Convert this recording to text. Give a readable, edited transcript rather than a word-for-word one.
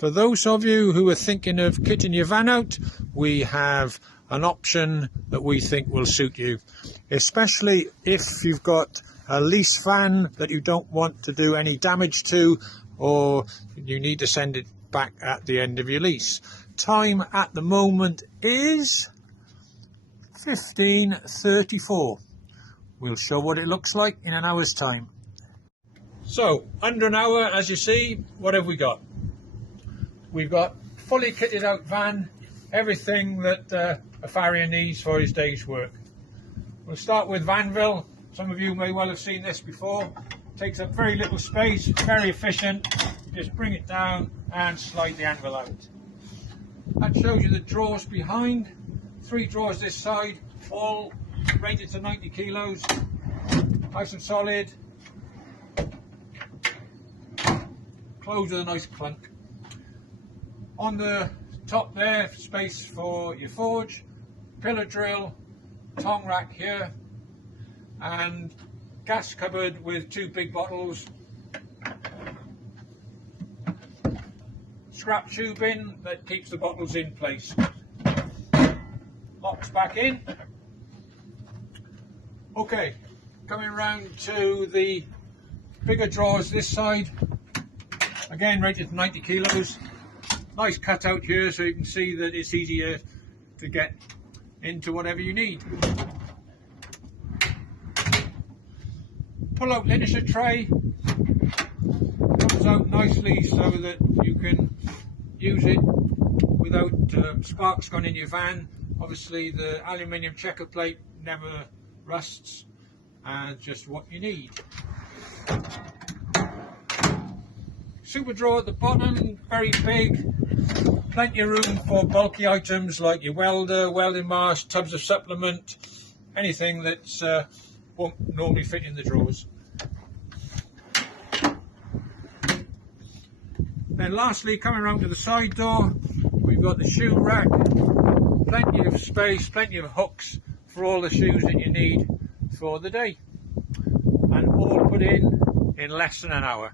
For those of you who are thinking of kitting your van out, we have an option that we think will suit you, especially if you've got a lease van that you don't want to do any damage to, or you need to send it back at the end of your lease. Time at the moment is 15:34. We'll show what it looks like in an hour's time. So under an hour, as you see, what have we got? We've got fully kitted out van, everything that a farrier needs for his day's work. We'll start with Vanville. Some of you may well have seen this before. Takes up very little space, very efficient. You just bring it down and slide the anvil out. That shows you the drawers behind. 3 drawers this side, all rated to 90 kilos. Nice and solid. Close with a nice clunk. On the top there, space for your forge, pillar drill, tong rack here, and gas cupboard with 2 big bottles, scrap tubing that keeps the bottles in place. Locks back in. Okay, coming round to the bigger drawers this side, again rated to 90 kilos. Nice cutout here so you can see that it's easier to get into whatever you need. Pull out linisher tray, comes out nicely so that you can use it without sparks going in your van. Obviously the aluminium checker plate never rusts, and just what you need. Super drawer at the bottom, very big, plenty of room for bulky items like your welder, welding mask, tubs of supplement, anything that won't normally fit in the drawers. Then lastly, coming around to the side door, we've got the shoe rack, plenty of space, plenty of hooks for all the shoes that you need for the day, and all put in less than an hour.